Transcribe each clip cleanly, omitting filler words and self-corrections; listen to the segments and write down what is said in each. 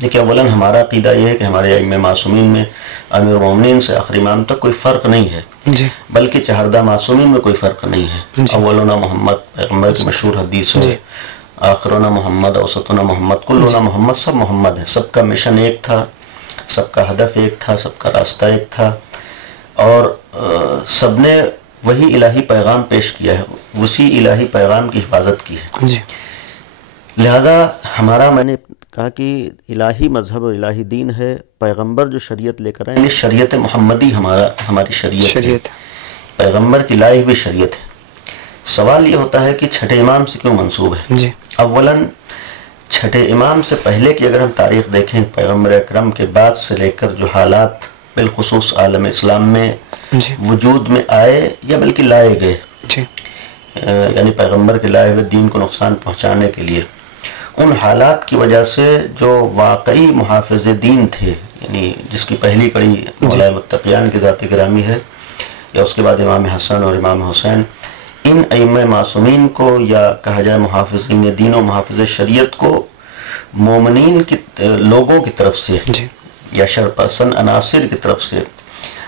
دیکھیں اولاً ہمارا عقیدہ یہ ہے کہ ہمارے ائمہ معصومین میں امیر المومنین سے آخری امام تک کوئی فرق نہیں ہے، جی بلکہ چہردہ معصومین میں کوئی فرق نہیں ہے. جی. اولنا محمد، پیغمبر کی مشہور حدیث ہے، جی. آخرنا محمد، اوسطنا محمد، کلنا محمد، سب محمد ہے. سب کا مشن ایک تھا، سب کا ہدف ایک تھا، سب کا راستہ ایک تھا، اور سب نے وہی الہی پیغام پیش کیا ہے، اسی الہی پیغام کی حفاظت کی ہے. جی. لہذا ہمارا، میں نے کہا کہ الہی مذہب اور الہی دین ہے، پیغمبر جو شریعت لے کر آئے، یعنی شریعت محمدی ہماری شریعت ہے، پیغمبر کی لائی ہوئی شریعت ہے. سوال یہ ہوتا ہے کہ چھٹے امام سے کیوں منسوب ہے؟ جی. اولاً چھٹے امام سے پہلے کی اگر ہم تاریخ دیکھیں، پیغمبر اکرم کے بعد سے لے کر جو حالات بالخصوص عالم اسلام میں جی. وجود میں آئے یا بلکہ لائے گئے، جی. یعنی پیغمبر کے لائے ہوئے دین کو نقصان پہنچانے کے لیے، ان حالات کی وجہ سے جو واقعی محافظ دین تھے، یعنی جس کی پہلی کڑی مولا متقیان کی ذات گرامی ہے، یا اس کے بعد امام حسن اور امام حسین، ان ائمہ معصومین کو یا کہا جائے محافظین دین و محافظ شریعت کو مومنین کی لوگوں کی طرف سے جی. یا شرپسند عناصر کی طرف سے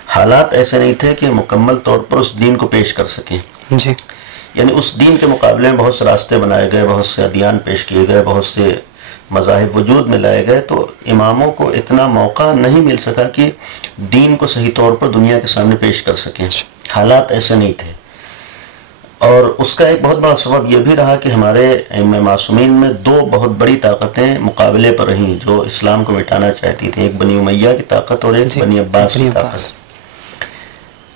حالات ایسے نہیں تھے کہ مکمل طور پر اس دین کو پیش کر سکیں. جی. یعنی اس دین کے مقابلے میں بہت سے راستے بنائے گئے، بہت سے ادیان پیش کیے گئے، بہت سے مذاہب وجود میں لائے گئے، تو اماموں کو اتنا موقع نہیں مل سکا کہ دین کو صحیح طور پر دنیا کے سامنے پیش کر سکیں. حالات ایسے نہیں تھے. اور اس کا ایک بہت بڑا سبب یہ بھی رہا کہ ہمارے ائمہ معصومین میں دو بہت بڑی طاقتیں مقابلے پر رہیں جو اسلام کو مٹانا چاہتی تھیں، ایک بنی امیہ کی طاقت اور ایک بنی عباس کی طاقت.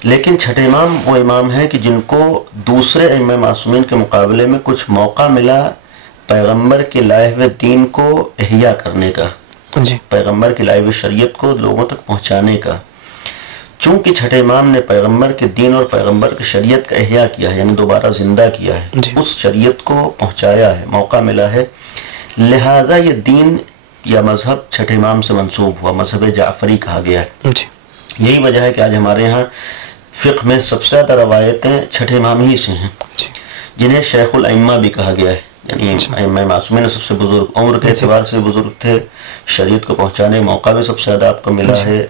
لیکن چھٹے امام وہ امام ہیں کہ جن کو دوسرے ائمہ معصومین کے مقابلے میں کچھ موقع ملا پیغمبر کے لائے ہوئے دین کو احیا کرنے کا، جی. پیغمبر کی لائے ہوئی شریعت کو لوگوں تک پہنچانے کا. چونکہ چھٹے امام نے پیغمبر کے دین اور پیغمبر کی شریعت کا احیا کیا ہے، یعنی دوبارہ زندہ کیا ہے، جی. اس شریعت کو پہنچایا ہے، موقع ملا ہے، لہذا یہ دین یا مذہب چھٹے امام سے منسوب ہوا، مذہب جعفری کہا گیا ہے. جی. یہی وجہ ہے کہ آج ہمارے یہاں فقہ میں سب سے زیادہ روایتیں چھٹے امام ہی سے ہیں، جی. جنہیں شیخ الائمہ بھی کہا گیا ہے. یعنی ائمہ معصومین سب سے بزرگ، عمر کے اعتبار سے بزرگ تھے، شریعت کو پہنچانے موقع بھی سب سے زیادہ آپ کو ملا ہے.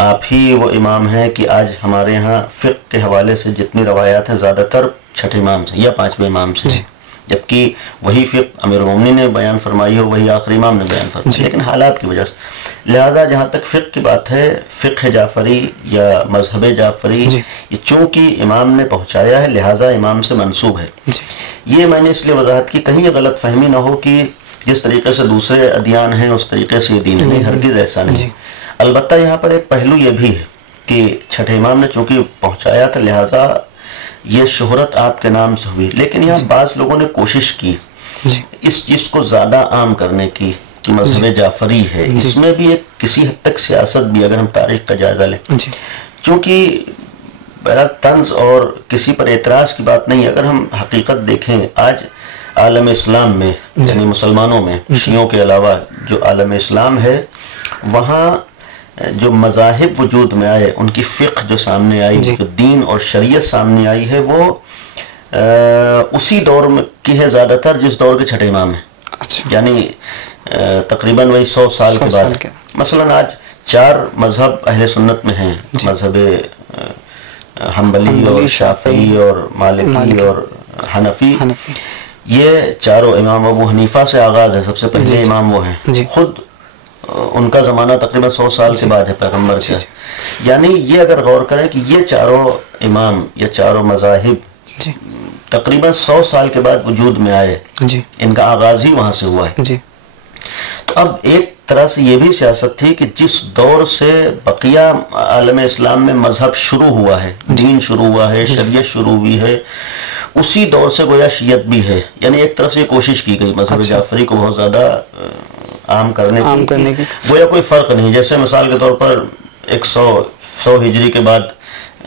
آپ ہی وہ امام ہیں کہ آج ہمارے ہاں فقہ کے حوالے سے جتنی روایات ہیں زیادہ تر چھٹے امام سے یا پانچویں امام سے، جبکہ وہی فقہ امیر المومنین نے بیان فرمائی ہو، وہی آخری امام نے بیان فرمائی، لیکن حالات کی وجہ سے. لہذا جہاں تک فقہ کی بات ہے، فقہ جعفری یا مذہب جعفری یہ چونکہ امام نے پہنچایا ہے لہذا امام سے منسوب ہے. یہ میں نے اس لیے وضاحت کی کہیں یہ غلط فہمی نہ ہو کہ جس طریقے سے دوسرے ادیان ہیں اس طریقے سے یہ دین نہیں، ہرگز ایسا نہیں. البتہ یہاں پر ایک پہلو یہ بھی ہے کہ چھٹے امام نے چونکہ پہنچایا تھا لہذا یہ شہرت آپ کے نام سے ہوئی، لیکن یہاں بعض لوگوں نے کوشش کی اس چیز کو زیادہ عام کرنے کی کہ مذہب جعفری ہے. اس میں بھی ایک کسی حد تک سیاست بھی، اگر ہم تاریخ کا جائزہ لیں، چونکہ بہرحال طنز اور کسی پر اعتراض کی بات نہیں. اگر ہم حقیقت دیکھیں آج عالم اسلام میں، یعنی مسلمانوں میں شیعوں کے علاوہ جو عالم اسلام ہے، وہاں جو مذاہب وجود میں آئے، ان کی فقہ جو سامنے آئی، جو دین اور شریعت سامنے آئی ہے، وہ اسی دور میں کی ہے زیادہ تر جس دور کے چھٹے امام ہیں. یعنی تقریباً وہی 100 سال کے بعد. مثلا آج 4 مذہب اہل سنت میں ہیں، مذہب حنبلی اور شافعی اور مالکی اور حنفی. یہ چاروں امام ابو حنیفہ سے آغاز ہے، سب سے پہلے امام وہ ہیں، خود ان کا زمانہ تقریباً 100 سال کے بعد ہے پیغمبر کے. یعنی یہ اگر غور کریں کہ یہ چاروں امام یا چاروں مذاہب تقریباً 100 سال کے بعد وجود میں آئے، ان کا آغاز ہی وہاں سے ہوا ہے. تو اب ایک طرح سے یہ بھی سیاست تھی کہ جس دور سے بقیہ عالم اسلام میں مذہب شروع ہوا ہے، دین شروع ہوا ہے، شریعت شروع ہوئی ہے، اسی دور سے گویا شیعت بھی ہے. یعنی ایک طرف سے کوشش کی گئی مذہب جعفری کو بہت زیادہ عام کرنے کی، گویا کوئی فرق نہیں. جیسے مثال کے طور پر 100 ہجری کے بعد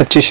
25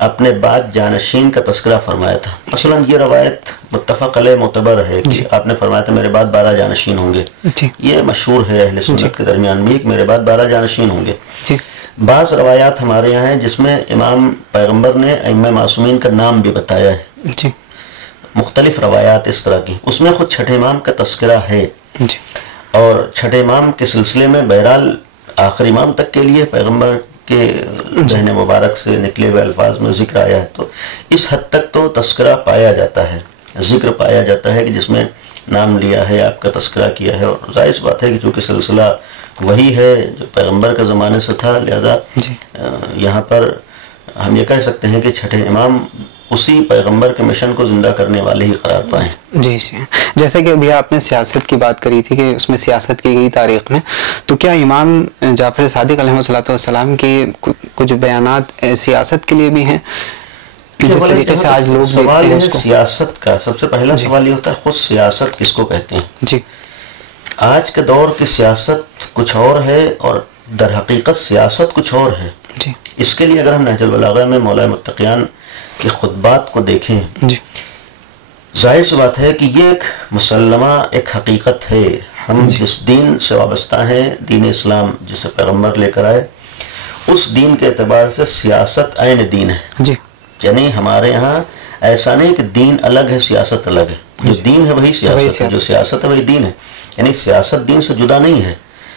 اپنے بعد جانشین کا تذکرہ فرمایا تھا. مثلا یہ روایت متفق علیہ معتبر ہے کہ آپ نے فرمایا تھا میرے بعد 12 جانشین ہوں گے. یہ مشہور ہے اہل سنت کے درمیان بھی کہ میرے بعد 12 جانشین ہوں گے. بعض روایات ہمارے یہاں ہیں جس میں امام پیغمبر نے ائمہ معصومین کا نام بھی بتایا ہے. مختلف روایات اس طرح کی، اس میں خود چھٹے امام کا تذکرہ ہے. اور چھٹے امام کے سلسلے میں بہرحال آخری امام تک کے لیے پیغمبر کے ذہن مبارک سے نکلے ہوئے الفاظ میں ذکر آیا ہے. تو اس حد تک تو تذکرہ پایا جاتا ہے، ذکر پایا جاتا ہے کہ جس میں نام لیا ہے، آپ کا تذکرہ کیا ہے. اور ظاہر سی بات ہے کہ چونکہ سلسلہ وہی ہے جو پیغمبر کے زمانے سے تھا، لہذا یہاں پر ہم یہ کہہ سکتے ہیں کہ چھٹے امام اسی پیغمبر کے مشن کو زندہ کرنے والے ہی قرار پائیں. جی جی، جیسے کہ ابھی آپ نے سیاست کی بات کری تھی کہ اس میں سیاست کی گئی تاریخ میں، تو کیا امام جعفر صادق علیہ السلام کے کچھ بیانات سیاست کے لیے بھی ہیں کہ جس طریقے سے آج لوگ سوال ہے سیاست کا؟ سب سے پہلا سوال یہ ہوتا ہے خود سیاست کس کو کہتے ہیں؟ جی، آج کے دور کی سیاست کچھ اور ہے اور در حقیقت سیاست کچھ اور ہے. جی، اس کے لیے اگر ہم نہج البلاغہ میں مولا متقیان کے خطبات کو دیکھیں، جی، ظاہر سی بات ہے کہ یہ ایک مسلمہ ایک حقیقت ہے. ہم جس دین سے وابستہ ہیں، دین اسلام جسے پیغمبر لے کر آئے، اس دین کے اعتبار سے سیاست عین دین ہے. جی، یعنی ہمارے یہاں ایسا نہیں کہ دین الگ ہے سیاصت الگ ہے. جو دین ہے وہی سیاست ہے، جو سیاست ہے وہی دین ہے. یعنی سیاست دین سے جدا نہیں ہے،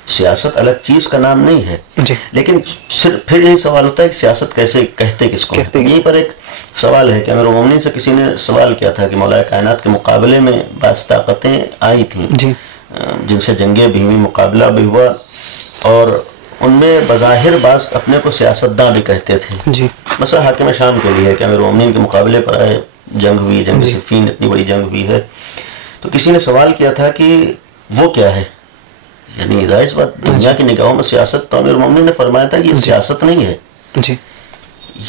سیاست الگ چیز کا نام نہیں ہے. لیکن پھر یہی سوال ہوتا ہے کہ سیاست کیسے کہتے کس کو؟ یہیں پر ایک سوال ہے کہ امیر المومنین سے کسی نے سوال کیا تھا کہ مولا کائنات کے مقابلے میں بعض طاقتیں آئی تھیں جن سے جنگ بھیمی مقابلہ بھی ہوا، اور ان میں بظاہر بعض اپنے کو سیاستداں بھی کہتے تھے. مثلا حاکم شام کے لیے کہ امیر المومنین کے مقابلے پر آئے، جنگ ہوئی، جنگ صفین اتنی بڑی جنگ ہوئی ہے. تو کسی نے سوال کیا تھا کہ وہ کیا ہے؟ یعنی ظاہر بات دنیا کی نگاہوں میں سیاست، تو امیر المومنین نے فرمایا تھا یہ سیاست نہیں ہے.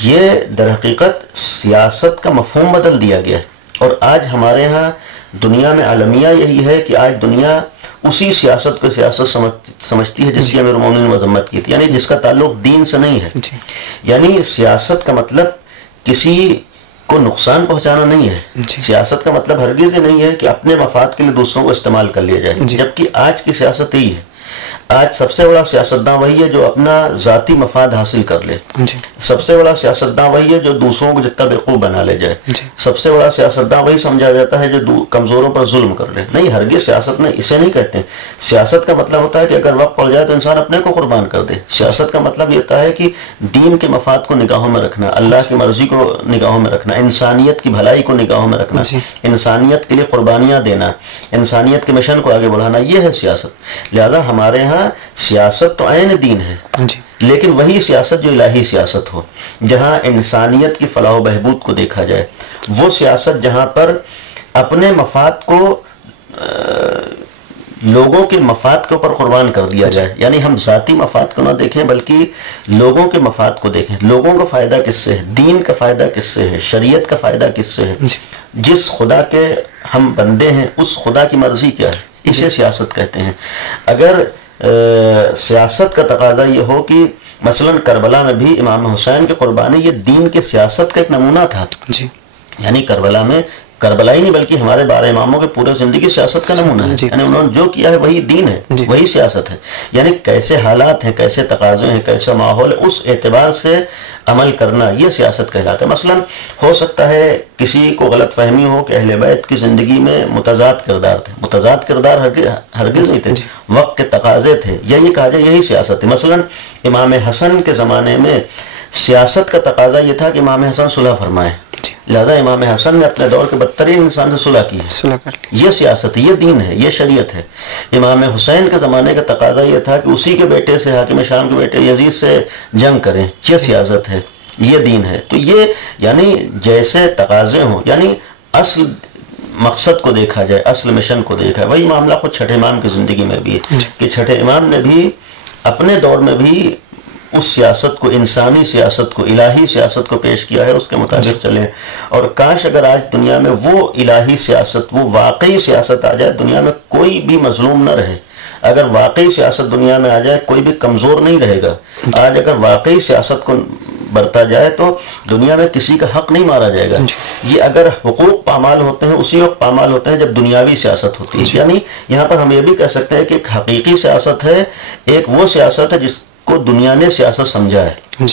یہ در حقیقت سیاست کا مفہوم بدل دیا گیا ہے. اور آج ہمارے ہاں دنیا میں عالمیہ یہی ہے کہ آج دنیا اسی سیاست کو سیاست سمجھتی ہے جس کی امیر المومنین نے مذمت کی تھی، یعنی جس کا تعلق دین سے نہیں ہے. یعنی سیاست کا مطلب کسی کو نقصان پہنچانا نہیں ہے. سیاست کا مطلب ہرگز یہ نہیں ہے کہ اپنے مفاد کے لیے دوسروں کو استعمال کر لیا جائے. جبکہ آج کی سیاست یہی ہے. آج سب سے بڑا سیاستداں وہی ہے جو اپنا ذاتی مفاد حاصل کر لے. سب سے بڑا سیاستداں وہی ہے جو دوسروں کو جتنا بیوقوف بنا لے جائے. سب سے بڑا سیاستداں وہی سمجھا جاتا ہے جو کمزوروں پر ظلم کر لے. نہیں، ہرگز سیاست میں اسے نہیں کہتے. سیاست کا مطلب ہوتا ہے کہ اگر وقت پڑ جائے تو انسان اپنے کو قربان کر دے. سیاست کا مطلب یہ ہوتا ہے کہ دین کے مفاد کو نگاہوں میں رکھنا، اللہ کی مرضی کو نگاہوں میں رکھنا، انسانیت کی بھلائی کو نگاہوں میں رکھنا، انسانیت کے لیے قربانیاں دینا، انسانیت کے مشن کو آگے بڑھانا، یہ ہے سیاست. لہذا ہمارے ہاں سیاست تو عین دین ہے، لیکن وہی سیاست جو الہی سیاست ہو، جہاں انسانیت کی فلاح و بہبود کو دیکھا جائے. وہ سیاست جہاں پر اپنے مفاد کو لوگوں کے مفاد کے اوپر قربان کر دیا جائے. یعنی ہم ذاتی مفاد کو نہ دیکھیں بلکہ لوگوں کے مفاد کو دیکھیں. لوگوں کا فائدہ کس سے ہے؟ دین کا فائدہ کس سے ہے؟ شریعت کا فائدہ کس سے ہے؟ جس خدا کے ہم بندے ہیں اس خدا کی مرضی کیا ہے؟ اسے سیاست کہتے ہیں. اگر سیاست کا تقاضا یہ ہو کہ مثلا کربلا میں بھی امام حسین کی قربانی یہ دین کے سیاست کا ایک نمونہ تھا. یعنی کربلا میں کربلا ہی نہیں بلکہ ہمارے 12 اماموں کے پورے زندگی سیاست کا نمونہ ہے. یعنی انہوں نے جو کیا ہے وہی دین ہے، وہی سیاست ہے. یعنی کیسے حالات ہیں، کیسے تقاضے ہیں، کیسا ماحول ہے، اس اعتبار سے عمل کرنا یہ سیاست کہلاتا ہے. مثلا ہو سکتا ہے کسی کو غلط فہمی ہو کہ اہل بیت کی زندگی میں متضاد کردار تھے. متضاد کردار ہرگز نہیں تھے، وقت کے تقاضے تھے، یا یہ کہا جائے یہی سیاست ہے. مثلا امام حسن کے زمانے میں سیاست کا تقاضا یہ تھا کہ امام حسن صلح فرمائے. لہذا امام حسن نے اپنے دور کے بدترین انسان سے صلح کی ہے. یہ سیاست ہے، یہ دین ہے، یہ شریعت ہے. امام حسین کے زمانے کا تقاضا یہ تھا کہ اسی کے بیٹے سے، حاکم شام کے بیٹے یزید سے جنگ کریں. یہ سیاست ہے، یہ دین ہے. تو یہ یعنی جیسے تقاضے ہوں، یعنی اصل مقصد کو دیکھا جائے، اصل مشن کو دیکھا ہے. وہی معاملہ خود چھٹے امام کی زندگی میں بھی ہے کہ چھٹے امام نے بھی اپنے دور میں بھی اس سیاست کو، انسانی سیاست کو، الہی سیاست کو پیش کیا ہے، اس کے مطابق چلیں. اور کاش اگر آج دنیا میں وہ الہی سیاست، وہ واقعی سیاست آ جائے، دنیا میں کوئی بھی مظلوم نہ رہے. اگر واقعی سیاست دنیا میں آ جائے کوئی بھی کمزور نہیں رہے گا. آج اگر واقعی سیاست کو برتا جائے تو دنیا میں کسی کا حق نہیں مارا جائے گا. یہ اگر حقوق پامال ہوتے ہیں اسی وقت پامال ہوتے ہیں جب دنیاوی سیاست ہوتی ہے. یعنی یہاں پر ہم یہ بھی کہہ سکتے ہیں کہ ایک حقیقی سیاست ہے, ایک وہ سیاست ہے جس کو دنیا نے سیاست سمجھا ہے,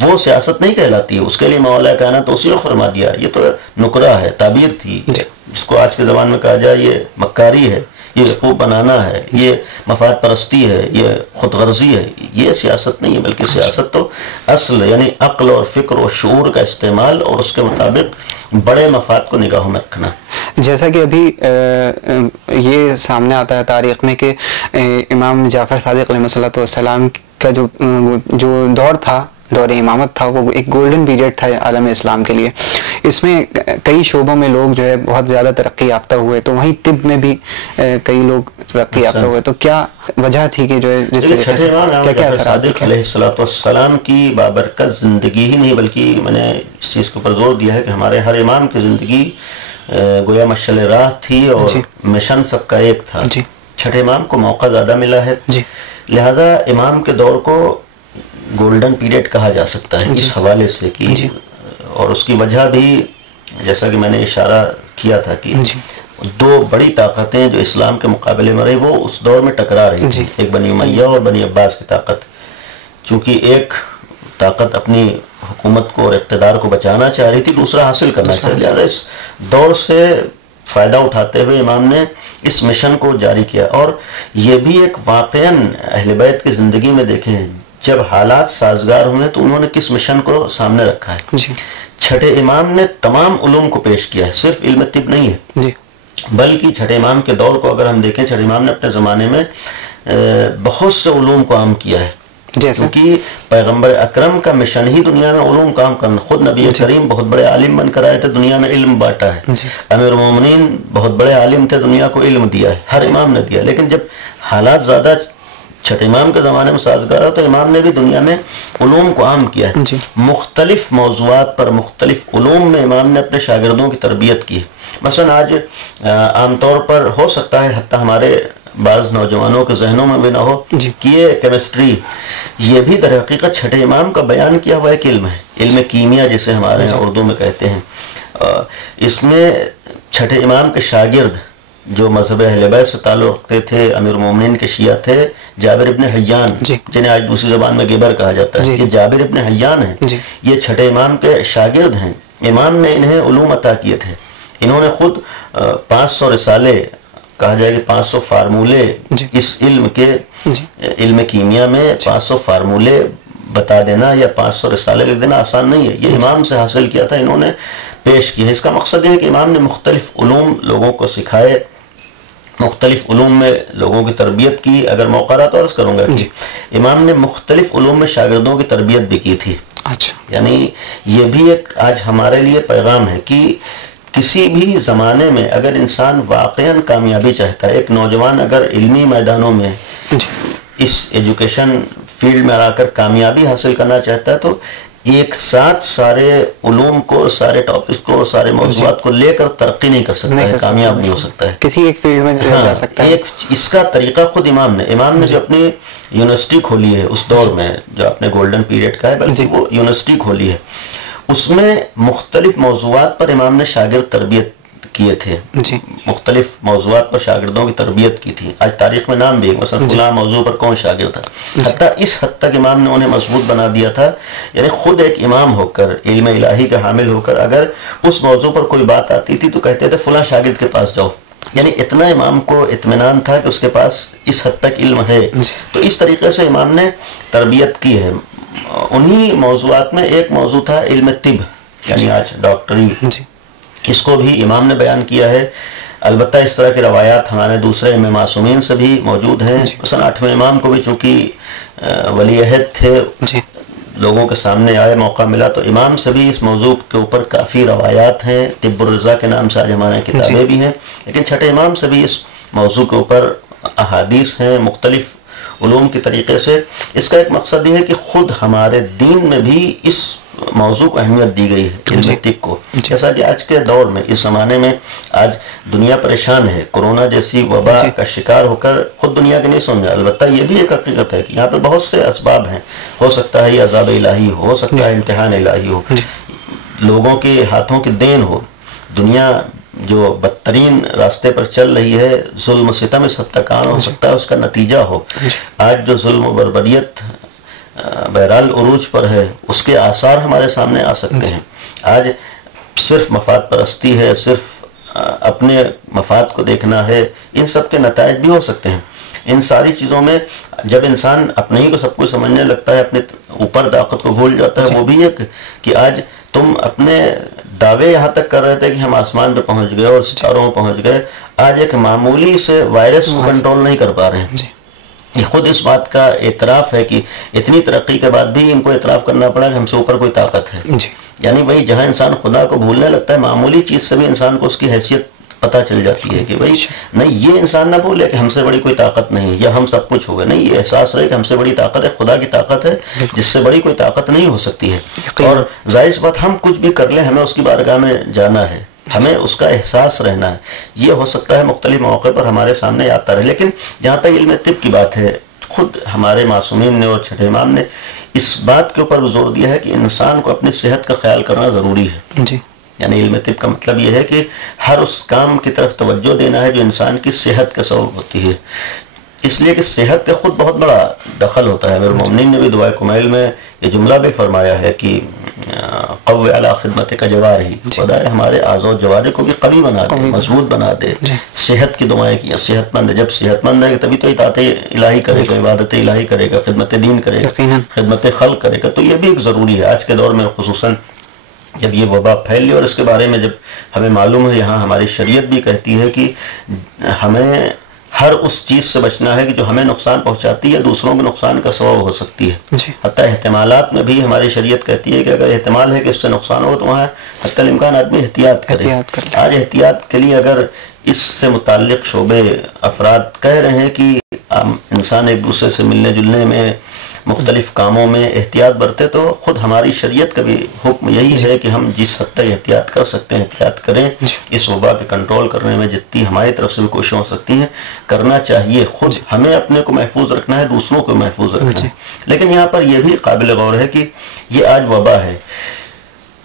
وہ سیاست نہیں کہلاتی ہے. اس کے لیے مولا کائنات تو اسی کو فرما دیا. یہ تو نکرہ ہے, تعبیر تھی, جس کو آج کے زبان میں کہا جائے یہ مکاری ہے, یہ وقوف بنانا ہے, یہ مفاد پرستی ہے, یہ خود غرضی ہے. یہ سیاست نہیں ہے, بلکہ سیاست تو اصل یعنی عقل اور فکر اور شعور کا استعمال اور اس کے مطابق بڑے مفاد کو نگاہوں میں رکھنا. جیسا کہ ابھی یہ سامنے آتا ہے تاریخ میں کہ امام جعفر صادق علیہ السلام کا جو دور تھا, دور امامت تھا, وہ ایک گولڈن پیریڈ تھا عالم اسلام کے لیے. اس میں کئی شعبوں میں لوگ جو ہے بہت زیادہ ترقی یافتہ ہوئے, تو وہیں طب میں بھی کئی لوگ ترقی یافتہ ہوئے. تو کیا وجہ تھی کہ جو ہے جس طریقے سے کیا اثرات دیکھے؟ علیہ السلام کی بابرکت زندگی ہی نہیں بلکہ میں نے اس چیز کے اوپر زور دیا ہے کہ ہمارے ہر امام کی زندگی گویا مشعل راہ تھی اور مشن سب کا ایک تھا. چھٹے امام کو موقع زیادہ ملا ہے, لہذا امام کے دور کو گولڈن پیریڈ کہا جا سکتا ہے اس حوالے سے کہ, اور اس کی وجہ بھی جیسا کہ میں نے اشارہ کیا تھا کہ دو بڑی طاقتیں جو اسلام کے مقابلے میں رہی وہ اس دور میں ٹکرا رہی تھی, ایک بنی امیہ اور بنی عباس کی طاقت. چونکہ ایک طاقت اپنی حکومت کو اور اقتدار کو بچانا چاہ رہی تھی, دوسرا حاصل کرنا چاہ رہی تھی. اس دور سے فائدہ اٹھاتے ہوئے امام نے اس مشن کو جاری کیا. اور یہ بھی ایک واقعاً اہل بیت کی زندگی میں دیکھیں, جب حالات سازگار ہوئے تو انہوں نے کس مشن کو سامنے رکھا ہے. چھٹے امام نے تمام علوم کو پیش کیا ہے, صرف علم طب نہیں ہے, بلکہ چھٹے امام کے دور کو اگر ہم دیکھیں, چھٹے امام نے اپنے زمانے میں بہت سے علوم کو عام کیا ہے. کیونکہ پیغمبر اکرم کا مشن ہی دنیا میں علوم کام کرنا. خود نبی کریم بہت بڑے عالم بن کر آئے تھے, دنیا میں علم بانٹا ہے. امیر المومنین بہت بڑے عالم تھے, دنیا کو علم دیا ہے, ہر امام نے دیا. لیکن جب حالات زیادہ چھٹے امام کے زمانے میں سازگار ہو تو امام نے بھی دنیا میں علوم کو عام کیا ہے. مختلف موضوعات پر مختلف علوم میں امام نے اپنے شاگردوں کی تربیت کی. مثلا آج عام طور پر ہو سکتا ہے حتی ہمارے بعض نوجوانوں کے ذہنوں میں بھی نہ ہو کہ یہ کیمسٹری, یہ بھی در حقیقت چھٹے امام کا بیان کیا ہوا ایک علم ہے, علم کیمیا جسے ہمارے یہاں اردو میں کہتے ہیں. اس میں چھٹے امام کے شاگرد جو مذہب اہل بیت سے تعلق رکھتے تھے, امیر المومنین کے شیعہ تھے جابر ابن حیان, جنہیں آج دوسری زبان میں گیبر کہا جاتا ہے. یہ جابر ابن حیان ہیں, یہ چھٹے امام کے شاگرد ہیں. امام نے انہیں علوم عطا کیے تھے. انہوں نے خود 500 رسالے, کہا جائے کہ 500 فارمولے اس علم کے, علم کیمیا میں 500 فارمولے بتا دینا یا 500 رسالے لکھ دینا آسان نہیں ہے. یہ امام سے حاصل کیا تھا, انہوں نے پیش کیا. اس کا مقصد یہ ہے کہ امام نے مختلف علوم لوگوں کو سکھائے, مختلف علوم میں لوگوں کی تربیت کی. اگر موقع رہا تو عرض کروں گا کہ امام نے مختلف علوم میں شاگردوں کی تربیت بھی کی تھی. یعنی یہ بھی ایک آج ہمارے لیے پیغام ہے کہ کسی بھی زمانے میں اگر انسان واقعاً کامیابی چاہتا ہے, ایک نوجوان اگر علمی میدانوں میں اس ایجوکیشن فیلڈ میں آ کر کامیابی حاصل کرنا چاہتا ہے تو ایک ساتھ سارے علوم کو, سارے ٹاپکس کو, سارے موضوعات کو لے کر ترقی نہیں کر سکتا ہے, کامیاب نہیں ہو سکتا ہے. کسی ایک فیلڈ میں جا سکتا ہے. اس کا طریقہ خود امام نے جو اپنی یونیورسٹی کھولی ہے اس دور میں, جو اپنے گولڈن پیریڈ کا ہے, بلکہ وہ یونیورسٹی کھولی ہے, اس میں مختلف موضوعات پر امام نے شاگرد تربیت کیے تھے. مختلف موضوعات پر شاگردوں کی تربیت کی تھی. آج تاریخ میں نام بھی ہے, مثلا فلاں موضوع پر کون شاگرد تھا. حتیٰ اس حد تک امام نے انہیں مضبوط بنا دیا تھا. یعنی خود ایک امام ہو کر, علم الہی کا حامل ہو کر, اگر اس موضوع پر کوئی بات آتی تھی تو کہتے تھے فلاں شاگرد کے پاس جاؤ. یعنی اتنا امام کو اطمینان تھا کہ اس کے پاس اس حد تک علم ہے. تو اس طریقے سے امام نے تربیت کی ہے. انہی موضوعات میں ایک موضوع تھا علم طب, یعنی آج ڈاکٹری, اس کو بھی امام نے بیان کیا ہے. البتہ اس طرح کی روایات ہمارے دوسرے امام معصومین سے بھی موجود ہیں. مثلا 8ویں امام کو بھی چونکہ ولی عہد تھے, لوگوں کے سامنے آئے, موقع ملا, تو امام سے بھی اس موضوع کے اوپر کافی روایات ہیں. طب الرضا کے نام سے آج ہمارے کتابیں بھی ہیں. لیکن چھٹے امام سے بھی اس موضوع کے اوپر احادیث ہیں مختلف علوم کے طریقے سے. اس کا ایک مقصد یہ ہے کہ خود ہمارے دین میں بھی اس موضوع کو اہمیت دی گئی ہے علم طب کو. جیسا کہ آج کے دور میں اس زمانے میں آج دنیا پریشان ہے, کورونا جیسی وبا کا شکار ہو کر خود دنیا کے نہیں سمجھا. البتہ یہ بھی ایک حقیقت ہے کہ یہاں پہ بہت سے اسباب ہیں, ہو سکتا ہے یہ عذاب الہی ہو سکتا ہے امتحان الہی ہو, لوگوں کے ہاتھوں کی دین ہو. دنیا جو بدترین راستے پر چل رہی ہے, ظلم و ستم اس حد تک ہو سکتا ہے اس کا نتیجہ ہو. آج جو ظلم و بربریت بہرحال عروج پر ہے, اس کے آثار ہمارے سامنے آ سکتے ہیں. آج صرف مفاد پرستی ہے, صرف اپنے مفاد کو دیکھنا ہے, ان سب کے نتائج بھی ہو سکتے ہیں. ان ساری چیزوں میں جب انسان اپنے ہی کو سب کچھ سمجھنے لگتا ہے, اپنے اوپر طاقت کو بھول جاتا ہے. وہ بھی ایک کہ آج تم اپنے دعوے یہاں تک کر رہے تھے کہ ہم آسمان پہ پہنچ گئے اور ستاروں میں پہنچ گئے, آج ایک معمولی سے وائرس کو کنٹرول نہیں کر پا رہے ہیں. یہ خود اس بات کا اعتراف ہے کہ اتنی ترقی کے بعد بھی ان کو اعتراف کرنا پڑا کہ ہم سے اوپر کوئی طاقت ہے. یعنی وہی جہاں انسان خدا کو بھولنے لگتا ہے, معمولی چیز سے بھی انسان کو اس کی حیثیت پتہ چل جاتی ہے کہ بھائی نہیں, یہ انسان نہ بھولے کہ ہم سے بڑی کوئی طاقت نہیں یا ہم سب کچھ ہو گئے. نہیں, یہ احساس رہے کہ ہم سے بڑی طاقت ہے, خدا کی طاقت ہے جس سے بڑی کوئی طاقت نہیں ہو سکتی ہے. اور ظاہر سی بات, ہم کچھ بھی کر لیں ہمیں اس کی بارگاہ میں جانا ہے, ہمیں اس کا احساس رہنا ہے. یہ ہو سکتا ہے مختلف مواقع پر ہمارے سامنے آتا رہے. لیکن جہاں تک علم طب کی بات ہے, خود ہمارے معصومین نے اور چھٹے امام نے اس بات کے اوپر زور دیا ہے کہ انسان کو اپنی صحت کا خیال کرنا ضروری ہے. یعنی علم طب کا مطلب یہ ہے کہ ہر اس کام کی طرف توجہ دینا ہے جو انسان کی صحت کا سبب ہوتی ہے. اس لیے کہ صحت کا خود بہت بڑا دخل ہوتا ہے. امیر المومنین نے بھی دعائے کمیل میں یہ جملہ بھی فرمایا ہے کہ قوی علی خدمت کا جوارح, خدا ہمارے اعضاء و جوارح کو بھی قوی بنا دے, مضبوط بنا دے. صحت کی دعائیں کی, صحت مند, جب صحت مند ہے تبھی تو اطاعت الہی کرے گا, عبادت الہی کرے گا, خدمت دین کرے گا, خدمت خلق کرے گا. تو یہ بھی ایک ضروری ہے آج کے دور میں, خصوصاً جب یہ وبا پھیل لی اور اس کے بارے میں جب ہمیں معلوم ہے, یہاں ہماری شریعت بھی کہتی ہے کہ ہمیں ہر اس چیز سے بچنا ہے کہ جو ہمیں نقصان پہنچاتی ہے, دوسروں کو نقصان کا سبب ہو سکتی ہے. حتیٰ احتمالات میں بھی ہماری شریعت کہتی ہے کہ اگر احتمال ہے کہ اس سے نقصان ہو تو وہاں حتی الامکان آدمی احتیاط کرے. آج احتیاط کے لیے اگر اس سے متعلق شعبے افراد کہہ رہے ہیں کہ انسان ایک دوسرے سے ملنے جلنے میں, مختلف کاموں میں احتیاط برتے, تو خود ہماری شریعت کا بھی حکم یہی ہے کہ ہم جس حد تک احتیاط کر سکتے ہیں احتیاط کریں. اس وبا کے کنٹرول کرنے میں جتنی ہماری طرف سے بھی کوششیں ہو سکتی ہیں کرنا چاہیے. خود ہمیں اپنے کو محفوظ رکھنا ہے, دوسروں کو محفوظ رکھنا ہے. لیکن یہاں پر یہ بھی قابل غور ہے کہ یہ آج وبا ہے,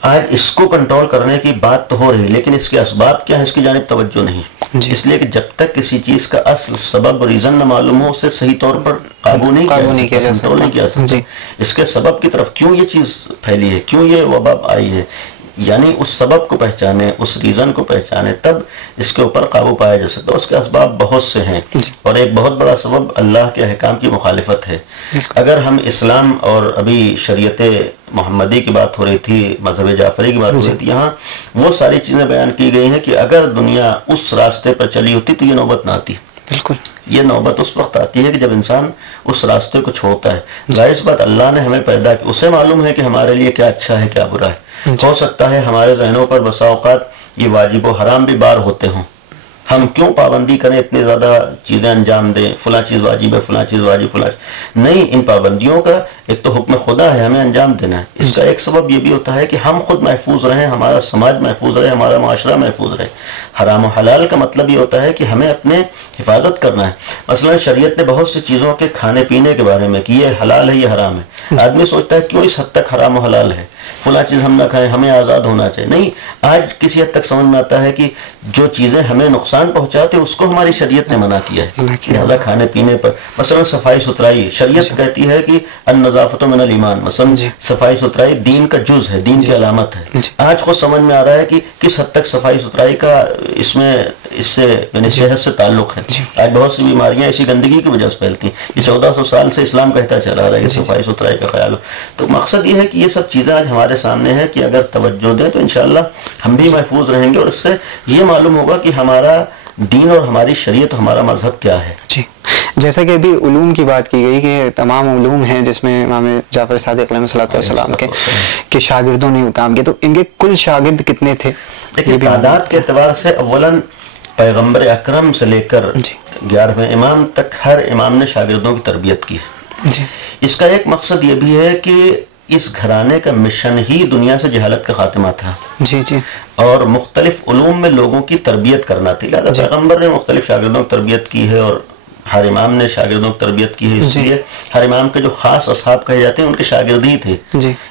آج اس کو کنٹرول کرنے کی بات تو ہو رہی, لیکن اس کے اسباب کیا ہیں اس کی جانب توجہ نہیں. اس لیے کہ جب تک کسی چیز کا اصل سبب ریزن نہ معلوم ہو, اسے صحیح طور پر قابو نہیں کیا جا سکتا. اس کے سبب کی طرف کیوں یہ چیز پھیلی ہے, کیوں یہ وبا آئی ہے, یعنی اس سبب کو پہچانے, اس ریزن کو پہچانے, تب اس کے اوپر قابو پایا جا سکتا ہے. اس کے اسباب بہت سے ہیں اور ایک بہت بڑا سبب اللہ کے احکام کی مخالفت ہے. اگر ہم اسلام اور ابھی شریعت محمدی کی بات ہو رہی تھی, مذہب جعفری کی بات ہو رہی تھی, یہاں وہ ساری چیزیں بیان کی گئی ہیں کہ اگر دنیا اس راستے پر چلی ہوتی تو یہ نوبت نہ آتی. بالکل, یہ نوبت اس وقت آتی ہے کہ جب انسان اس راستے کو چھوڑتا ہے. ظاہر سی بات, اللہ نے ہمیں پیدا کیا, اسے معلوم ہے کہ ہمارے لیے کیا اچھا ہے کیا برا ہے. ہو سکتا ہے ہمارے ذہنوں پر بسا اوقات یہ واجب و حرام بھی بار ہوتے ہوں, ہم کیوں پابندی کریں, اتنی زیادہ چیزیں انجام دیں, فلاں چیز واجب ہے, فلاں چیز واجب, فلاں نہیں. ان پابندیوں کا ایک تو حکم خدا ہے, ہمیں انجام دینا ہے. اس کا ایک سبب یہ بھی ہوتا ہے کہ ہم خود محفوظ رہیں, ہمارا سماج محفوظ رہے, ہمارا معاشرہ محفوظ رہے. حرام و حلال کا مطلب یہ ہوتا ہے کہ ہمیں اپنے حفاظت کرنا ہے. مثلا شریعت نے بہت سی چیزوں کے کھانے پینے کے بارے میں کہ یہ حلال ہے, یہ حرام ہے. آدمی سوچتا ہے کیوں اس حد تک حرام و حلال ہے, فلاں چیز ہم نہ کھائیں, ہمیں آزاد ہونا چاہیے. نہیں, آج کسی حد تک سمجھ میں آتا ہے کہ جو چیزیں ہمیں نقصان پہنچاتے اس کو ہماری شریعت نے منع کیا ہے. لہذا کھانے پینے پر مثلا صفائی ستھرائی, شریعت کہتی ہے کہ النظافت من الایمان, مثلا صفائی ستھرائی دین کا جز ہے, دین کی علامت ہے. آج خود سمجھ میں آ رہا ہے کہ کس حد تک صفائی ستھرائی کا اس سے یعنی صحت سے تعلق ہے. آج بہت سی بیماریاں اسی گندگی کی وجہ سے پھیلتی ہیں. یہ 1400 سال سے اسلام کہتا چلا رہا ہے کہ صفائی ستھرائی کا خیال ہو. تو مقصد یہ ہے کہ یہ سب چیزیں آج ہمارے سامنے ہیں کہ اگر توجہ دیں تو انشاءاللہ ہم بھی محفوظ رہیں گے, اور اس سے یہ معلوم ہوگا کہ ہمارا دین اور ہماری شریعت, ہمارا مذہب کیا ہے. جی, جیسا کہ ابھی علوم کی بات کی گئی کہ تمام علوم ہیں جس میں امام جعفر صادق علیہ السلام کے شاگردوں نے کام کیا, تو ان کے کل شاگرد کتنے تھے؟ لیکن تعداد کے اعتبار سے اولاً پیغمبر اکرم سے لے کر 11ویں امام تک ہر امام نے شاگردوں کی تربیت کی. اس کا ایک مقصد یہ بھی ہے کہ اس گھرانے کا مشن ہی دنیا سے جہالت کا خاتمہ تھا جی جی اور مختلف علوم میں لوگوں کی تربیت کرنا تھی. لہذا پیغمبر نے مختلف شاگردوں کی تربیت کی ہے اور ہر امام نے شاگردوں کی تربیت کی ہے. اس لیے ہر امام کے جو خاص اصحاب کہے جاتے ہیں ان کے شاگرد ہی تھے,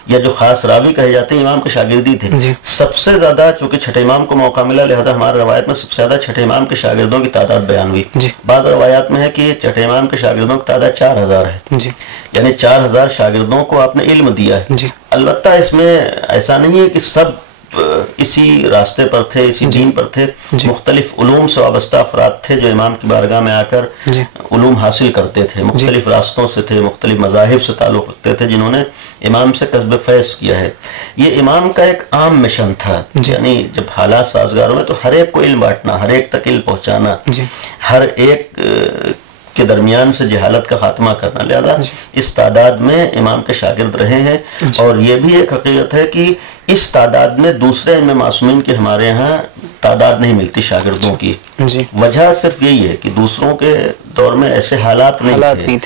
یا جو خاص راوی کہے جاتے ہیں امام کے شاگرد ہی تھے. سب سے زیادہ چونکہ چھٹے امام کو موقع ملا, لہذا ہمارے روایت میں سب سے زیادہ چھٹے امام کے شاگردوں کی تعداد بیان ہوئی. بعض روایات میں ہے کہ چھٹے امام کے شاگردوں کی تعداد 4000 ہے, یعنی 4000 شاگردوں کو آپ نے علم دیا ہے. البتہ اس میں ایسا نہیں ہے کہ سب اسی راستے پر تھے, اسی دین پر تھے. مختلف علوم سے وابستہ افراد تھے جو امام کی بارگاہ میں آ کر علوم حاصل کرتے تھے, مختلف راستوں سے تھے, مختلف مذاہب سے تعلق رکھتے تھے, جنہوں نے امام سے کسب فیض کیا ہے. یہ امام کا ایک عام مشن تھا, یعنی جب حالات سازگار ہوئے تو ہر ایک کو علم بانٹنا, ہر ایک تک علم پہنچانا, ہر ایک کے درمیان سے جہالت کا خاتمہ کرنا. لہذا اس تعداد میں امام کے شاگرد رہے ہیں. اور یہ بھی ایک حقیقت ہے کہ اس تعداد میں دوسرے علم معصومین کے ہمارے ہاں تعداد نہیں ملتی شاگردوں کی. وجہ صرف یہی ہے کہ دوسروں کے دور میں ایسے حالات نہیں تھے.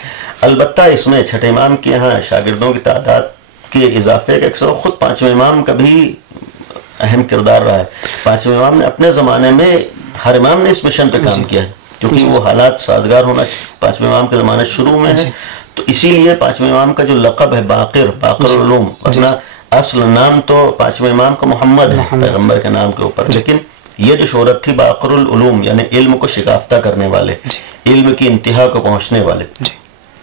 البتہ اس میں چھٹے امام کے ہاں شاگردوں کی تعداد کے اضافے کا ایک سبب خود پانچویں امام کا بھی اہم کردار رہا ہے. پانچویں امام نے اپنے زمانے میں, ہر امام نے اس مشن پہ کام کیا ہے کیونکہ وہ حالات سازگار ہونا پانچویں امام کے زمانے شروع میں ہے. تو اسی لیے پانچویں امام کا جو لقب ہے باقر العلوم, ورنہ اصل نام تو پانچویں امام کا محمد ہے پیغمبر کے نام کے اوپر, لیکن یہ جو شہرت تھی باقر العلوم یعنی علم کو شکافتہ کرنے والے, علم کی انتہا کو پہنچنے والے,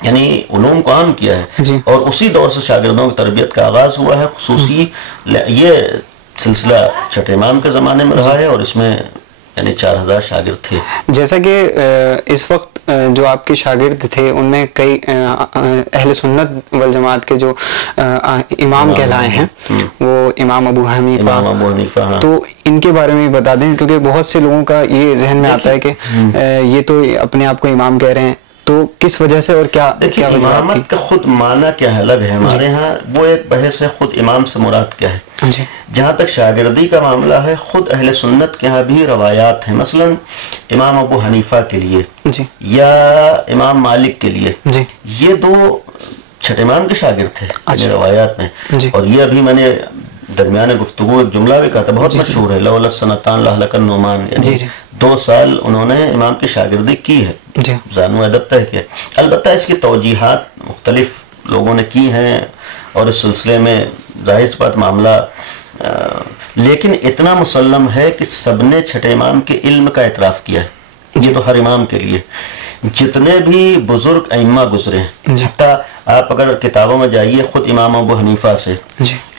یعنی علوم کو عام کیا ہے. اور اسی دور سے شاگردوں کی تربیت کا آغاز ہوا ہے. خصوصی یہ سلسلہ چھٹے امام کے زمانے میں رہا ہے اور اس میں یعنی 4000 شاگرد تھے. جیسا کہ اس وقت جو آپ کے شاگرد تھے ان میں کئی اہل سنت والجماعت کے جو امام کہلائے ہیں وہ امام ابو حنیفہ, تو ان کے بارے میں بتا دیں کیونکہ بہت سے لوگوں کا یہ ذہن میں آتا ہے کہ یہ تو اپنے آپ کو امام کہہ رہے ہیں, تو کس وجہ سے اور کیا دیکھیں امامت کا خود معنی کیا ہے الگ ہے. ہمارے ہاں وہ ایک بحث ہے خود امام سے مراد کیا ہے. جہاں تک شاگردی کا معاملہ ہے خود اہل سنت کے ہاں بھی روایات ہیں. مثلا امام ابو حنیفہ کے لیے یا امام مالک کے لیے یہ دو چھٹے امام کے شاگرد تھے روایات میں. اور یہ ابھی میں نے درمیان گفتگو ایک جملہ بھی کہا تھا, بہت مشہور ہے, لولا السنتان لہلک النعمان, یعنی 2 سال انہوں نے امام کی شاگردی کی ہے, زانو ادب طے کیا. البتہ اس کی توجیحات مختلف لوگوں نے کی ہیں اور اس سلسلے میں ظاہر سی بات معاملہ, لیکن اتنا مسلم ہے کہ سب نے چھٹے امام کے علم کا اعتراف کیا ہے. یہ تو ہر امام کے لیے جتنے بھی بزرگ ائمہ گزرے ہیں, حتیٰ آپ اگر کتابوں میں جائیے خود امام ابو حنیفہ سے,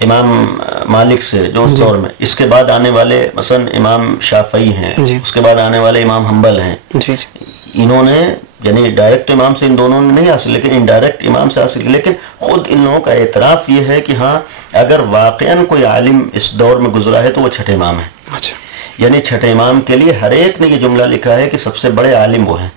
امام مالک سے جو اس دور میں, اس کے بعد آنے والے مثلا امام شافعی ہیں, اس کے بعد آنے والے امام حنبل ہیں, انہوں نے یعنی ڈائریکٹ امام سے ان دونوں نے نہیں حاصل لیکن انڈائریکٹ امام سے حاصل. لیکن خود ان لوگوں کا اعتراف یہ ہے کہ ہاں اگر واقعاً کوئی عالم اس دور میں گزرا ہے تو وہ چھٹے امام ہے. یعنی چھٹے امام کے لیے ہر ایک نے یہ جملہ لکھا ہے کہ سب سے بڑے عالم وہ ہیں.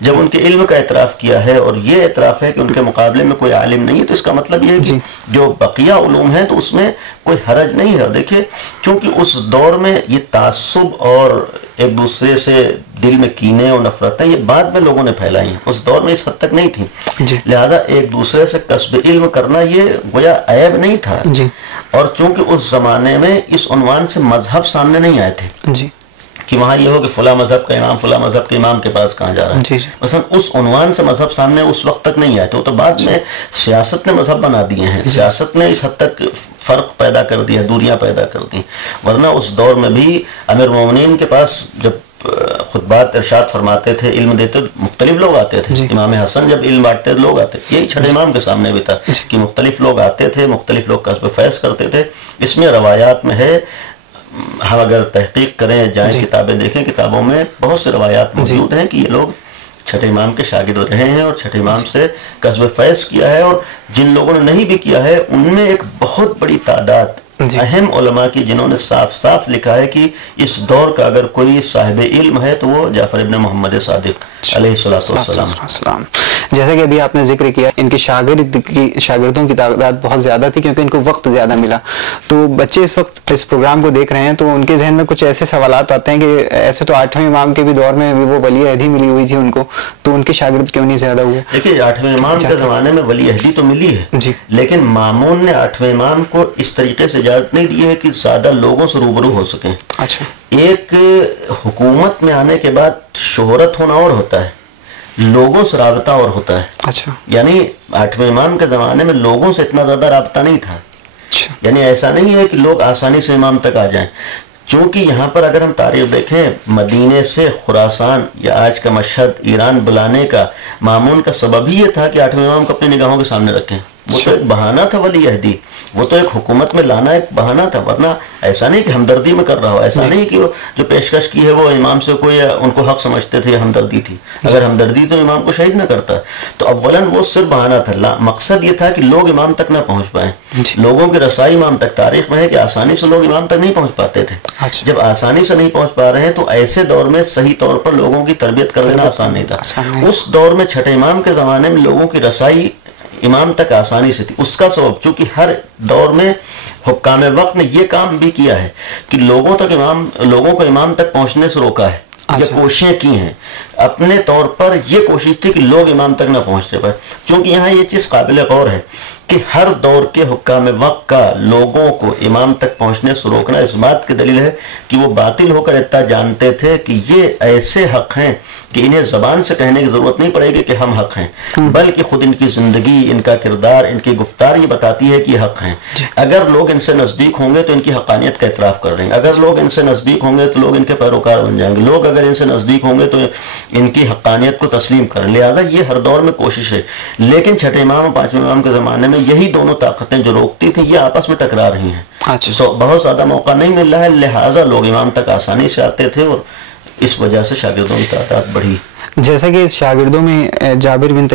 جب ان کے علم کا اعتراف کیا ہے اور یہ اعتراف ہے کہ ان کے مقابلے میں کوئی عالم نہیں ہے, تو اس کا مطلب یہ ہے کہ جو بقیہ علوم ہیں تو اس میں کوئی حرج نہیں ہے. دیکھیں چونکہ اس دور میں یہ تعصب اور ایک دوسرے سے دل میں کینے اور نفرتیں یہ بعد میں لوگوں نے پھیلائی ہیں, اس دور میں اس حد تک نہیں تھی. لہذا ایک دوسرے سے کسب علم کرنا یہ گویا عیب نہیں تھا. اور چونکہ اس زمانے میں اس عنوان سے مذہب سامنے نہیں آئے تھے کہ وہاں یہ ہو کہ فلاں مذہب کا امام فلاں مذہب کے امام کے پاس کہاں جا رہا ہے. مثلا اس عنوان سے مذہب سامنے اس وقت تک نہیں آئے تھے. وہ تو بعد میں سیاست نے مذہب بنا دیے ہیں, سیاست نے اس حد تک فرق پیدا کر دیا, دوریاں پیدا کر دی. ورنہ اس دور میں بھی امیر المومنین کے پاس جب خطبات ارشاد فرماتے تھے, علم دیتے, مختلف لوگ آتے تھے. امام حسن جب علم بانٹتے لوگ آتے, یہی چھٹے امام کے سامنے بھی تھا کہ مختلف لوگ آتے تھے, مختلف لوگ کسب فیض کرتے تھے. اس میں روایات میں ہے, ہم اگر تحقیق کریں جائیں کتابیں دیکھیں, کتابوں میں بہت سے روایات موجود ہیں کہ یہ لوگ چھٹے امام کے شاگرد رہے ہیں اور چھٹے امام سے کسب فیض کیا ہے. اور جن لوگوں نے نہیں بھی کیا ہے ان میں ایک بہت بڑی تعداد اہم علماء کی جنہوں نے صاف صاف لکھا ہے کہ اس دور کا اگر کوئی صاحب علم ہے تو وہ جعفر ابن محمد صادق علیہ السلام. جیسا کہ ابھی آپ نے ذکر کیا ان کے شاگردوں کی تعداد بہت زیادہ تھی کیونکہ ان کو وقت زیادہ ملا. تو بچے اس وقت اس پروگرام کو دیکھ رہے ہیں تو ان کے ذہن میں کچھ ایسے سوالات آتے ہیں کہ ایسے تو 8ویں امام کے بھی دور میں وہ ولی عہدی ملی ہوئی تھی ان کو, تو ان کے شاگرد کیوں نہیں زیادہ ہوئے؟ دیکھیے 8ویں امام کے زمانے میں ولی عہدی تو ملی ہے جی, لیکن مامون نے 8ویں امام کو اس طریقے سے اجازت نہیں دی ہے کہ زیادہ لوگوں سے روبرو ہو سکیں. اچھا, ایک حکومت میں آنے کے بعد شہرت ہونا اور ہوتا ہے, لوگوں سے رابطہ اور ہوتا ہے. اچھا, یعنی 8ویں امام کے زمانے میں لوگوں سے اتنا زیادہ رابطہ نہیں تھا. اچھا, یعنی ایسا نہیں ہے کہ لوگ آسانی سے امام تک آ جائیں. چونکہ یہاں پر اگر ہم تاریخ دیکھیں, مدینے سے خراسان یا آج کا مشہد ایران بلانے کا مامون کا سبب ہی یہ تھا کہ 8ویں امام کو اپنی نگاہوں کے سامنے رکھیں. وہ تو ایک بہانہ تھا ولی عہدی, وہ تو ایک حکومت میں لانا ایک بہانہ تھا, ورنہ ایسا نہیں کہ ہمدردی میں کر رہا ہو, ایسا نہیں کہ جو پیشکش کی ہے وہ امام سے کوئی ان کو حق سمجھتے تھے یا ہمدردی تھی. اگر ہمدردی تو امام کو شہید نہ کرتا. تو اولاً وہ صرف بہانہ تھا, مقصد یہ تھا کہ لوگ امام تک نہ پہنچ پائیں, لوگوں کی رسائی امام تک. تاریخ میں ہے کہ آسانی سے لوگ امام تک نہیں پہنچ پاتے تھے. جب آسانی سے نہیں پہنچ پا رہے ہیں تو ایسے دور میں صحیح طور پر لوگوں کی تربیت کر لینا آسان نہیں تھا. اس دور میں چھٹے امام کے زمانے میں لوگوں کی رسائی امام تک آسانی سے تھی. اس کا سبب چونکہ ہر دور میں حکام وقت نے یہ کام بھی کیا ہے کہ لوگوں کو امام تک پہنچنے سے روکا ہے, یہ کوششیں کی ہیں. اپنے طور پر یہ کوشش تھی کہ لوگ امام تک نہ پہنچتے پائے. چونکہ یہاں یہ چیز قابل غور ہے کہ ہر دور کے حکام وقت کا لوگوں کو امام تک پہنچنے سے روکنا اس بات کی دلیل ہے کہ وہ باطل ہو کر اتنا جانتے تھے کہ یہ ایسے حق ہیں کہ انہیں زبان سے کہنے کی ضرورت نہیں پڑے گی کہ ہم حق ہیں, بلکہ خود ان کی زندگی, ان کا کردار, ان کی گفتار یہ بتاتی ہے کہ یہ حق ہیں. اگر لوگ ان سے نزدیک ہوں گے تو ان کی حقانیت کا اعتراف کر رہے ہیں, اگر لوگ ان سے نزدیک ہوں گے تو لوگ ان کے پیروکار بن جائیں گے, لوگ اگر ان سے نزدیک ہوں گے تو ان کی حقانیت کو تسلیم کریں. لہذا یہ ہر دور میں کوشش ہے. لیکن چھٹے امام اور 5ویں امام کے زمانے میں یہی دونوں طاقتیں جو روکتی تھیں یہ آپس میں ٹکرا رہی ہیں. بہت زیادہ موقع نہیں مل رہا ہے, لہٰذا لوگ امام تک آسانی سے آتے تھے اور اس وجہ سے شاگردوں کی تعداد بڑھی. جیسا کہ شاگردوں میں جابر بن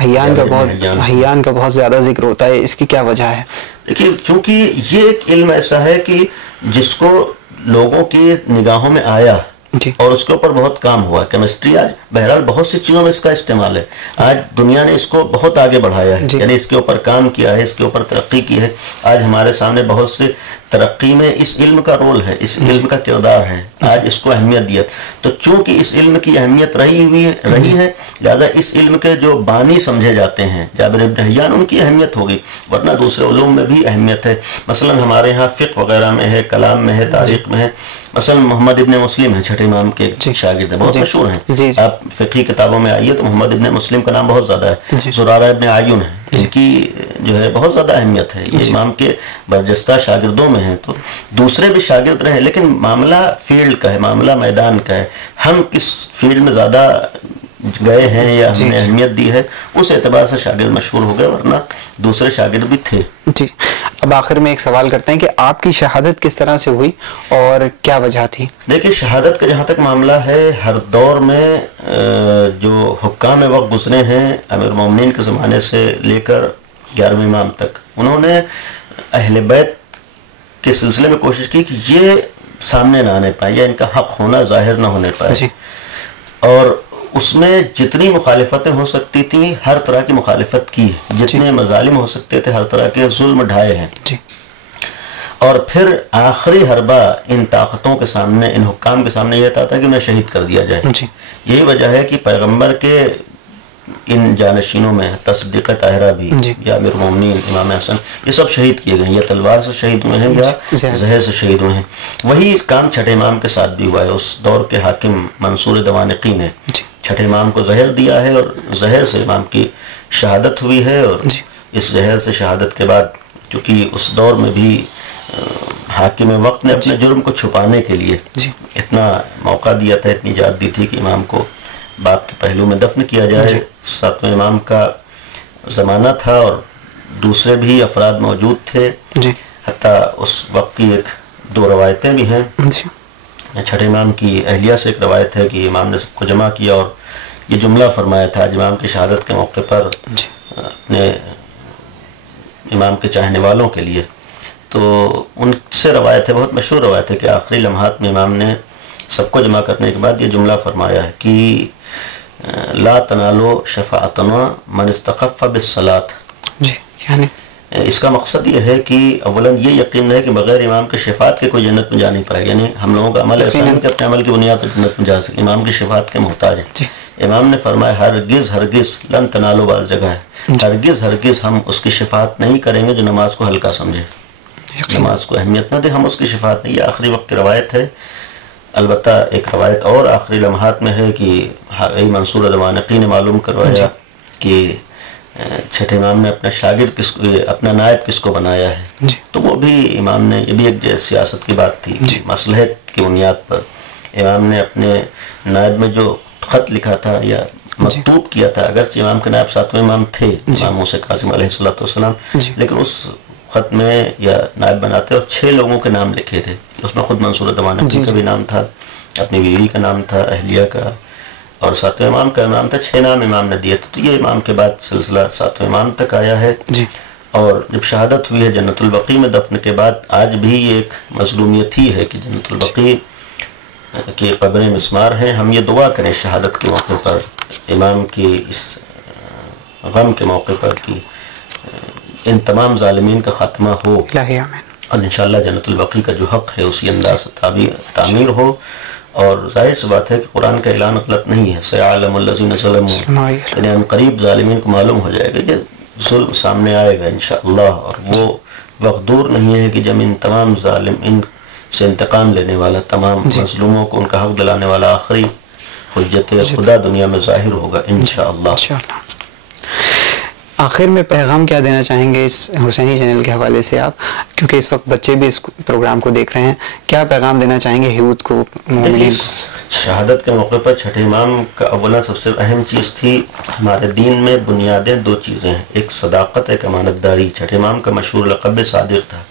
حیان کا بہت زیادہ ذکر ہوتا ہے, اس کی کیا وجہ ہے؟ دیکھیے چونکہ یہ ایک علم ایسا ہے کہ جس کو لوگوں کی نگاہوں میں آیا اور اس کے اوپر بہت کام ہوا. کیمسٹری آج بہرحال بہت سی چیزوں میں اس کا استعمال ہے. آج دنیا نے اس کو بہت آگے بڑھایا ہے, یعنی اس کے اوپر کام کیا ہے, اس کے اوپر ترقی کی ہے. آج ہمارے سامنے بہت سے ترقی میں اس علم کا رول ہے, اس علم کا کردار ہے. آج اس کو اہمیت دیا. تو چونکہ اس علم کی اہمیت رہی ہے, لہذا اس علم کے جو بانی سمجھے جاتے ہیں جابر بن حیان, ان کی اہمیت ہوگی. ورنہ دوسرے علوم میں بھی اہمیت ہے. مثلا ہمارے ہاں فقہ وغیرہ میں ہے, کلام میں ہے, تاریخ میں ہے. مثلا محمد ابن مسلم ہیں, چھٹے امام کے شاگرد ہیں, بہت مشہور ہیں. آپ فقہی کتابوں میں آئیے تو محمد ابن مسلم کا نام بہت زیادہ ہے. زرارہ ابن عیون ہے, ان کی جو ہے بہت زیادہ اہمیت ہے. یہ امام کے برجستہ شاگردوں میں ہیں. تو دوسرے بھی شاگرد رہے, لیکن معاملہ فیلڈ کا ہے, معاملہ میدان کا ہے. ہم کس فیلڈ میں زیادہ گئے ہیں یا ہم نے اہمیت دی ہے, اس اعتبار سے شاگرد مشہور ہو گئے, ورنہ دوسرے شاگرد بھی تھے. جی, اب آخر میں ایک سوال کرتے ہیں کہ آپ کی شہادت کس طرح سے ہوئی اور کیا وجہ تھی؟ دیکھیے شہادت کا جہاں تک معاملہ ہے, ہر دور میں جو حکام وقت گزرے ہیں امیر المومنین کے زمانے سے لے کر 11ویں امام تک, انہوں نے اہل بیت کے سلسلے میں کوشش کی کہ یہ سامنے نہ آنے پائے یا ان کا حق ہونا ظاہر نہ ہونے پائے. اور اس میں جتنی مخالفتیں ہو سکتی تھیں ہر طرح کی مخالفت کی, جتنے مظالم ہو سکتے تھے ہر طرح کے ظلم ڈھائے ہیں. اور پھر آخری حربہ ان طاقتوں کے سامنے, ان حکام کے سامنے یہ تھا کہ انہیں شہید کر دیا جائے. یہی وجہ ہے کہ پیغمبر کے ان جانشینوں میں تصدیق طاہرہ بھی یا امیر المومنین امام حسن, یہ سب شہید کیے گئے ہیں, یا تلوار سے شہید ہوئے ہیں یا زہر سے شہید ہوئے ہیں. وہی کام چھٹے امام کے ساتھ بھی ہوا ہے. اس دور کے حاکم منصور دوانقی نے چھٹے امام کو زہر دیا ہے, اور زہر سے امام کی شہادت ہوئی ہے. اور اس زہر سے شہادت کے بعد چونکہ اس دور میں بھی حاکم وقت نے اپنے جرم کو چھپانے کے لیے اتنا موقع دیا تھا, اتنی اجازت دی تھی کہ امام کو باپ کے پہلو میں دفن کیا جائے. 7ویں امام کا زمانہ تھا اور دوسرے بھی افراد موجود تھے. حتیٰ اس وقت کی 2 روایتیں بھی ہیں. چھٹے امام کی اہلیہ سے ایک روایت ہے کہ امام نے سب کو جمع کیا اور یہ جملہ فرمایا تھا آج امام کی شہادت کے موقع پر اپنے امام کے چاہنے والوں کے لیے. تو ان سے روایت ہے, بہت مشہور روایت ہے کہ آخری لمحات میں امام نے سب کو جمع کرنے کے بعد یہ جملہ فرمایا ہے کہ لا تنالو شفاعتنا من استخف بالصلاۃ. جی یعنی اس کا مقصد یہ ہے کہ اولاً یہ یقین ہے کہ بغیر امام کے شفاعت کے کوئی جنت میں جا نہیں پائے. یعنی ہم لوگوں کا عمل ایسا ہے کہ اپنے عمل کی بنیاد پر جنت میں جا سکے. امام کی شفاعت کے محتاج ہیں. امام نے فرمایا ہرگز ہرگز لن تنالو، بعض جگہ ہے ہرگز ہرگز ہم اس کی شفاعت نہیں کریں گے جو نماز کو ہلکا سمجھے، نماز کو اہمیت نہ دے، ہم اس کی شفاعت نہیں. یہ آخری وقت کی روایت ہے. البتہ ایک روایت اور آخری لمحات میں ہے کہ منصور الوانقی نے معلوم کروایا کہ چھٹے امام نے اپنا شاگرد کس کو، اپنا نائب کس کو بنایا ہے. تو وہ بھی امام نے، یہ بھی ایک سیاست کی بات تھی، مصلحت کی بنیاد پر امام نے اپنے نائب میں جو خط لکھا تھا یا مکتوب کیا تھا، اگرچہ امام کے نائب ساتویں امام تھے امام موسیٰ کاظم علیہ السلام، لیکن اس خط میں یا نائب بناتے اور 6 لوگوں کے نام لکھے تھے. اس میں خود منصور الوانقی کا بھی نام تھا، اپنی بیوی کا نام تھا، اہلیہ کا، اور ساتویں امام کا نام تھا. 6 نام امام نے دیے تھے. تو یہ امام کے بعد سلسلہ ساتویں امام تک آیا ہے. اور جب شہادت ہوئی ہے جنت البقیع میں دفن کے بعد، آج بھی یہ ایک مظلومیت ہی ہے کہ جنت البقیع کی قبریں مسمار ہیں. ہم یہ دعا کریں شہادت کے موقع پر، امام کی اس غم کے موقع پر، کہ ان تمام ظالمین کا خاتمہ ہو اور انشاءاللہ جنت البقیع کا جو حق ہے اسی انداز سے تعمیر ہو. اور ظاہر سی بات ہے کہ قرآن کا اعلان غلط نہیں ہے. سیعلم الذین ظلموا، یعنی ان قریب ظالمین کو معلوم ہو جائے گا، یہ ظلم سامنے آئے گا انشاءاللہ. اور وہ وقت دور نہیں ہے کہ جب ان تمام ظالمین سے انتقام لینے والا، تمام مظلوموں کو ان کا حق دلانے والا آخری حجت خدا دنیا میں ظاہر ہوگا انشاءاللہ. آخر میں پیغام کیا دینا چاہیں گے اس حسینی چینل کے حوالے سے آپ، کیونکہ اس وقت بچے بھی اس پروگرام کو دیکھ رہے ہیں، کیا پیغام دینا چاہیں گے یوتھ کو، مومنین کو؟ شہادت کے موقع پر چھٹے امام کا اولا سب سے اہم چیز تھی، ہمارے دین میں بنیادیں 2 چیزیں ہیں، ایک صداقت، ایک امانت داری. چھٹے امام کا مشہور لقب صادق تھا.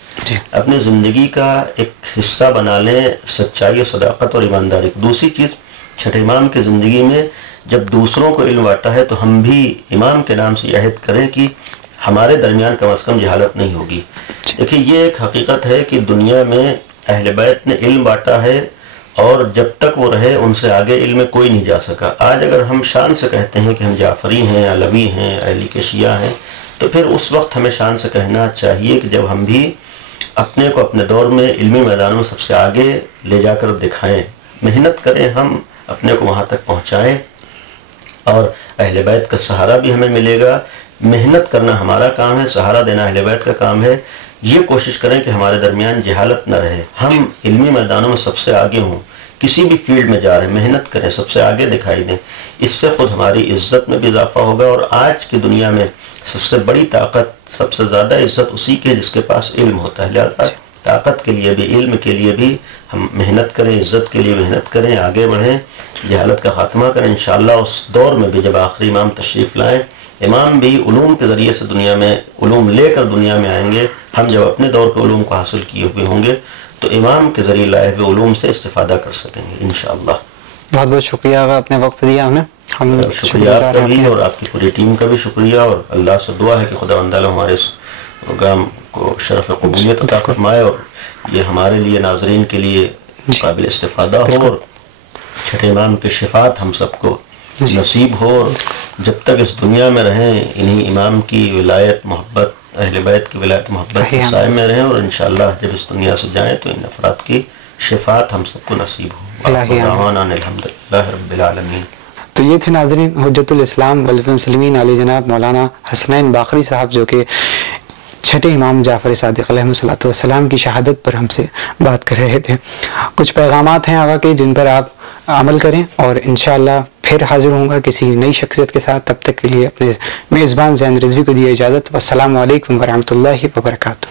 اپنی زندگی کا ایک حصہ بنا لیں سچائی و صداقت اور ایمانداری. دوسری چیز، چھٹے امام کی زندگی میں جب دوسروں کو علم بانٹا ہے تو ہم بھی امام کے نام سے یہ عہد کریں کہ ہمارے درمیان کم از کم جہالت نہیں ہوگی. دیکھیے یہ ایک حقیقت ہے کہ دنیا میں اہل بیت نے علم بانٹا ہے، اور جب تک وہ رہے ان سے آگے علم میں کوئی نہیں جا سکا. آج اگر ہم شان سے کہتے ہیں کہ ہم جعفری ہیں، علوی ہیں، اہلی کے شیعہ ہیں، تو پھر اس وقت ہمیں شان سے کہنا چاہیے کہ جب ہم بھی اپنے کو اپنے دور میں علمی میدانوں میں سب سے آگے لے جا کر دکھائیں، محنت کریں، ہم اپنے کو وہاں تک پہنچائیں، اور اہل بیت کا سہارا بھی ہمیں ملے گا. محنت کرنا ہمارا کام ہے، سہارا دینا اہل بیت کا کام ہے. یہ کوشش کریں کہ ہمارے درمیان جہالت نہ رہے، ہم علمی میدانوں میں سب سے آگے ہوں، کسی بھی فیلڈ میں جا رہے ہیں محنت کریں، سب سے آگے دکھائی دیں. اس سے خود ہماری عزت میں بھی اضافہ ہوگا. اور آج کی دنیا میں سب سے بڑی طاقت، سب سے زیادہ عزت اسی کے جس کے پاس علم ہوتا ہے. لہٰذا طاقت کے لیے بھی، علم کے لیے بھی ہم محنت کریں، عزت کے لیے محنت کریں، آگے بڑھیں، جہالت کا خاتمہ کریں. انشاءاللہ اس دور میں بھی جب آخری امام تشریف لائیں، امام بھی علوم کے ذریعے سے دنیا میں علوم لے کر دنیا میں آئیں گے. ہم جب اپنے دور کے علوم کو حاصل کیے ہوئے ہوں گے تو امام کے ذریعے لائے ہوئے علوم سے استفادہ کر سکیں گے انشاءاللہ. بہت بہت شکریہ آقا، اپنے وقت دیا ہمیں. ہم شکریہ آپ کا بھی اور آپ کی پوری ٹیم کا بھی شکریہ. اور اللہ سے دعا ہے کہ خداوند تعالی ہمارے اس پروگرام کو شرف قبولیت عطا فرمائے، اور یہ ہمارے لیے، ناظرین کے لیے قابل استفادہ ہو، اور چھٹے امام کی شفاعت ہم سب کو نصیب ہو. اور جب تک اس دنیا میں رہیں انہی امام کی ولایت محبت، اہل بیت کی ولایت محبت کے سائے میں رہیں، اور انشاءاللہ جب اس دنیا سے جائیں تو ان افراد کی شفاعت ہم سب کو نصیب ہو. الحمدللہ رب العالمین. تو یہ تھے ناظرین حجت الاسلام والمسلمین علی جناب مولانا حسنین باقری صاحب، جو کہ چھٹے امام جعفر صادق علیہ السلام کی شہادت پر ہم سے بات کر رہے تھے. کچھ پیغامات ہیں آقا کے جن پر آپ عمل کریں، اور انشاءاللہ پھر حاضر ہوں گا کسی نئی شخصیت کے ساتھ. تب تک کے لیے اپنے میزبان زین رضوی کو دیے اجازت. والسلام علیکم ورحمۃ اللہ وبرکاتہ.